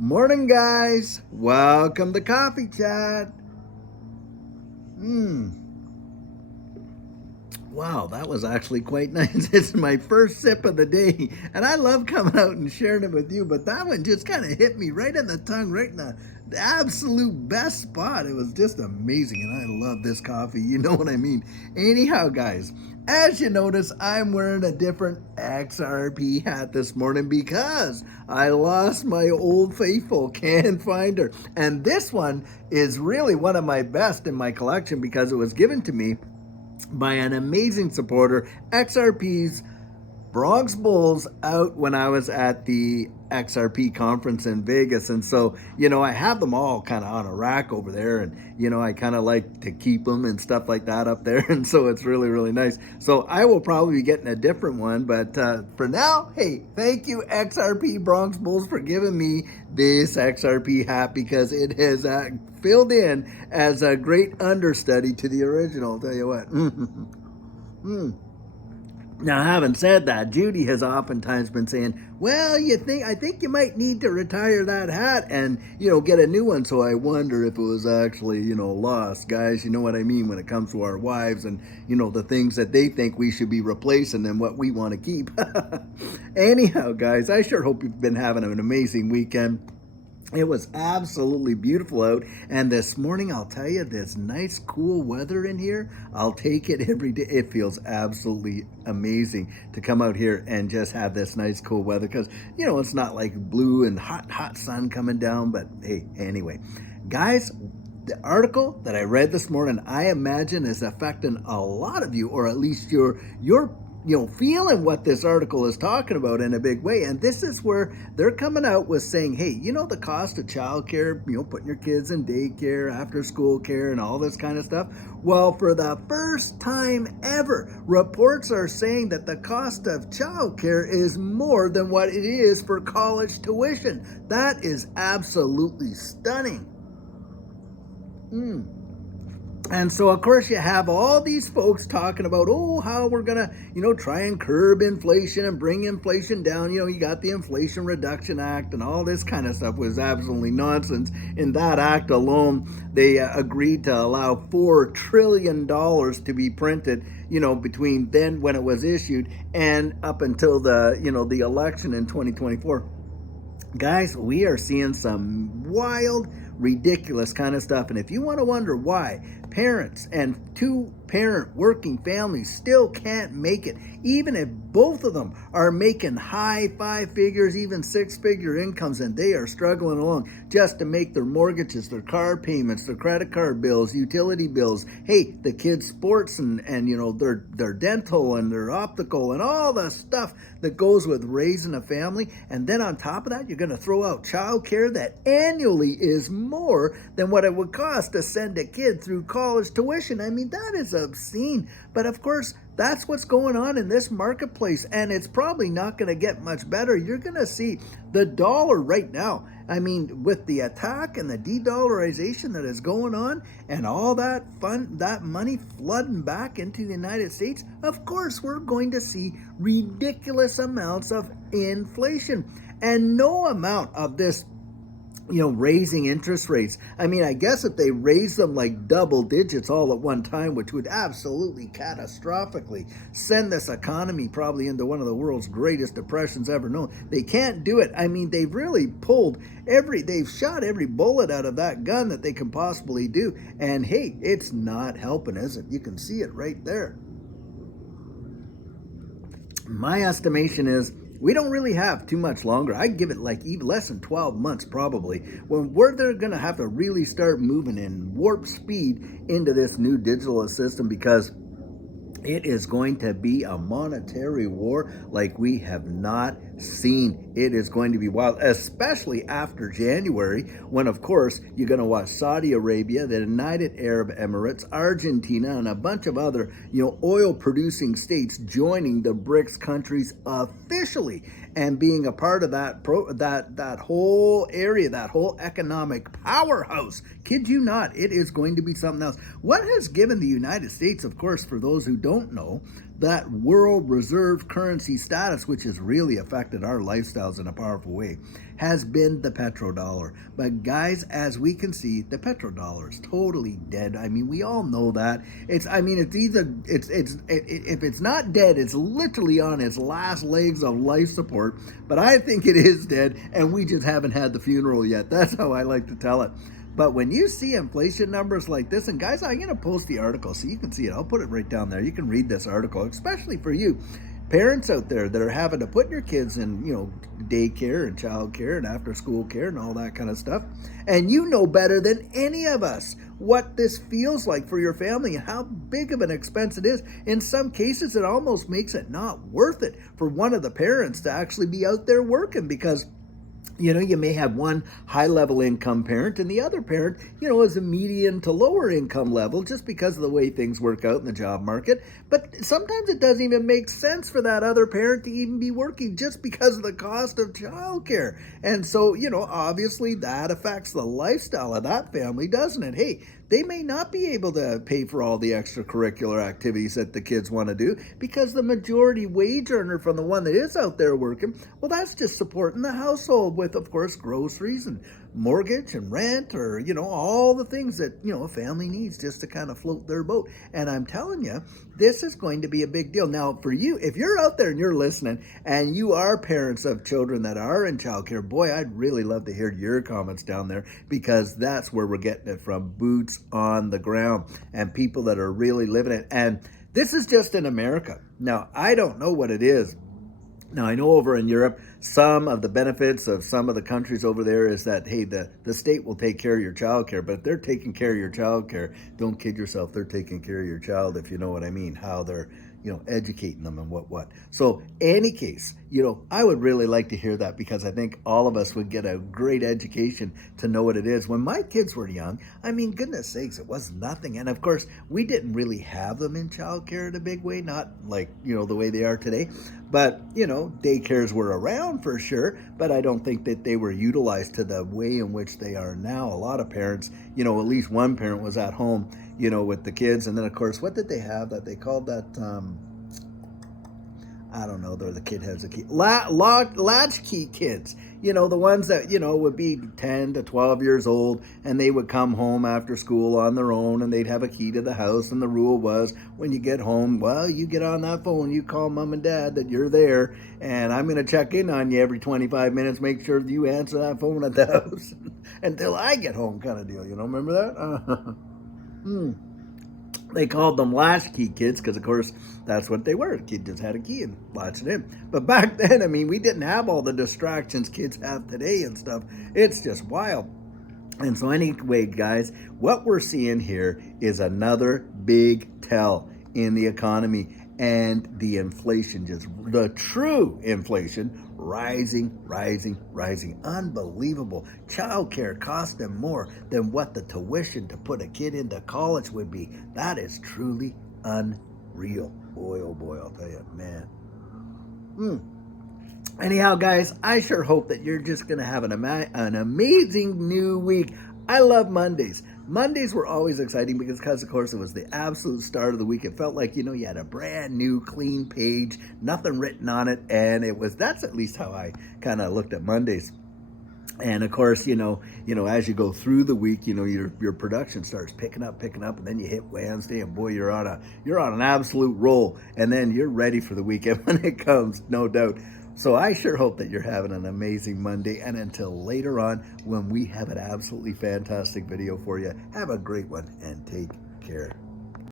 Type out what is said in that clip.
Morning, guys. Welcome to Coffee Chat. Wow, that was actually quite nice. It's my first sip of the day, and I love coming out and sharing it with you, but that one just kind of hit me right in the tongue, right in the absolute best spot. It was just amazing, and I love this coffee. You know what I mean? Anyhow, guys, as you notice, I'm wearing a different XRP hat this morning because I lost my old faithful. Can't find her. And this one is really one of my best in my collection because it was given to me by an amazing supporter, XRP's Bronx Bulls, out when I was at the XRP conference in Vegas. And so, I have them all kind of on a rack over there. And, I kind of like to keep them and stuff like that up there. And so it's really, really nice. So I will probably be getting a different one. But for now, hey, thank you, XRP Bronx Bulls, for giving me this XRP hat because it has filled in as a great understudy to the original. I'll tell you what. Now, having said that, Judy has oftentimes been saying, well, I think you might need to retire that hat and, get a new one. So I wonder if it was actually, lost. Guys, you know what I mean when it comes to our wives and, the things that they think we should be replacing and what we want to keep. Anyhow, guys, I sure hope you've been having an amazing weekend. It was absolutely beautiful out, and this morning, I'll tell you, this nice cool weather in here, I'll take it every day. It feels absolutely amazing to come out here and just have this nice cool weather because, it's not like blue and hot sun coming down, but hey, anyway. Guys, the article that I read this morning, I imagine is affecting a lot of you, or at least your feeling what this article is talking about in a big way. And this is where they're coming out with saying, hey, the cost of childcare, putting your kids in daycare, after school care, and all this kind of stuff. Well, for the first time ever, reports are saying that the cost of childcare is more than what it is for college tuition. That is absolutely stunning. And so, of course, you have all these folks talking about, how we're going to, try and curb inflation and bring inflation down. You got the Inflation Reduction Act and all this kind of stuff was absolutely nonsense. In that act alone, they agreed to allow $4 trillion to be printed, between then when it was issued and up until the election in 2024. Guys, we are seeing some wild, ridiculous kind of stuff. And if you want to wonder why parents and two-parent working families still can't make it, even if both of them are making high five figures, even six-figure incomes, and they are struggling along just to make their mortgages, their car payments, their credit card bills, utility bills, hey, the kids' sports and their dental and their optical and all the stuff that goes with raising a family. And then on top of that, you're going to throw out child care that annually is more than what it would cost to send a kid through college tuition. I mean, that is obscene. But of course, that's what's going on in this marketplace, and it's probably not going to get much better. You're going to see the dollar right now. I mean, with the attack and the de-dollarization that is going on and all that money flooding back into the United States, of course, we're going to see ridiculous amounts of inflation. And no amount of this raising interest rates. I mean, I guess if they raise them like double digits all at one time, which would absolutely catastrophically send this economy probably into one of the world's greatest depressions ever known. They can't do it. I mean, they've really they've shot every bullet out of that gun that they can possibly do. And hey, it's not helping, is it? You can see it right there. My estimation is we don't really have too much longer. I'd give it like even less than 12 months probably, when they're going to have to really start moving in warp speed into this new digital system, because it is going to be a monetary war like we have not seen. It is going to be wild, especially after January, when, of course, you're going to watch Saudi Arabia, the United Arab Emirates, Argentina, and a bunch of other, oil-producing states joining the BRICS countries officially and being a part of that whole area, that whole economic powerhouse. Kid you not, it is going to be something else. What has given the United States, of course, for those who don't know, that world reserve currency status, which has really affected our lifestyles in a powerful way, has been the petrodollar. But guys, as we can see, the petrodollar is totally dead. I mean, we all know that. It's if it's not dead, it's literally on its last legs of life support. But I think it is dead, and we just haven't had the funeral yet. That's how I like to tell it. But when you see inflation numbers like this, and guys, I'm going to post the article so you can see it. I'll put it right down there. You can read this article, especially for you parents out there that are having to put your kids in, daycare and childcare and after school care and all that kind of stuff. And you know better than any of us what this feels like for your family and how big of an expense it is. In some cases, it almost makes it not worth it for one of the parents to actually be out there working, because you may have one high-level income parent and the other parent, is a median to lower income level, just because of the way things work out in the job market. But sometimes it doesn't even make sense for that other parent to even be working, just because of the cost of childcare. And so, obviously that affects the lifestyle of that family, doesn't it? Hey, they may not be able to pay for all the extracurricular activities that the kids want to do, because the majority wage earner from the one that is out there working, well, that's just supporting the household with, of course, groceries and mortgage and rent, or, all the things that, a family needs just to kind of float their boat. And I'm telling you, this is going to be a big deal. Now, for you, if you're out there and you're listening and you are parents of children that are in childcare, boy, I'd really love to hear your comments down there, because that's where we're getting it from, boots on the ground and people that are really living it. And this is just in America. Now, I don't know what it is. Now, I know over in Europe, some of the benefits of some of the countries over there is that, hey, the state will take care of your child care. But if they're taking care of your child care, don't kid yourself, they're taking care of your child, if you know what I mean, how they're, educating them and what. So any case, I would really like to hear that, because I think all of us would get a great education to know what it is. When my kids were young, I mean, goodness sakes, it was nothing. And of course, we didn't really have them in childcare in a big way, not like, the way they are today. But, daycares were around for sure, but I don't think that they were utilized to the way in which they are now. A lot of parents, at least one parent was at home, with the kids. And then, of course, what did they have that they called that? I don't know, the kid has a key. Latchkey kids. The ones that, would be 10 to 12 years old, and they would come home after school on their own, and they'd have a key to the house. And the rule was, when you get home, well, you get on that phone, you call mom and dad that you're there, and I'm going to check in on you every 25 minutes, make sure that you answer that phone at the house until I get home, kind of deal. Remember that? They called them latchkey kids because, of course, that's what they were. The kid just had a key and latched it in. But back then, I mean, we didn't have all the distractions kids have today and stuff. It's just wild. And so anyway, guys, what we're seeing here is another big tell in the economy, and the inflation, just the true inflation, rising. Unbelievable. Childcare costs them more than what the tuition to put a kid into college would be. That is truly unreal. Boy, oh boy, I'll tell you, man. Anyhow, guys, I sure hope that you're just going to have an amazing new week. I love Mondays. Mondays were always exciting because, of course, it was the absolute start of the week. It felt like, you had a brand new, clean page, nothing written on it, and that's at least how I kind of looked at Mondays. And of course, as you go through the week, your production starts picking up, and then you hit Wednesday, and boy, you're on an absolute roll, and then you're ready for the weekend when it comes, no doubt. So I sure hope that you're having an amazing Monday. And until later on, when we have an absolutely fantastic video for you, have a great one and take care.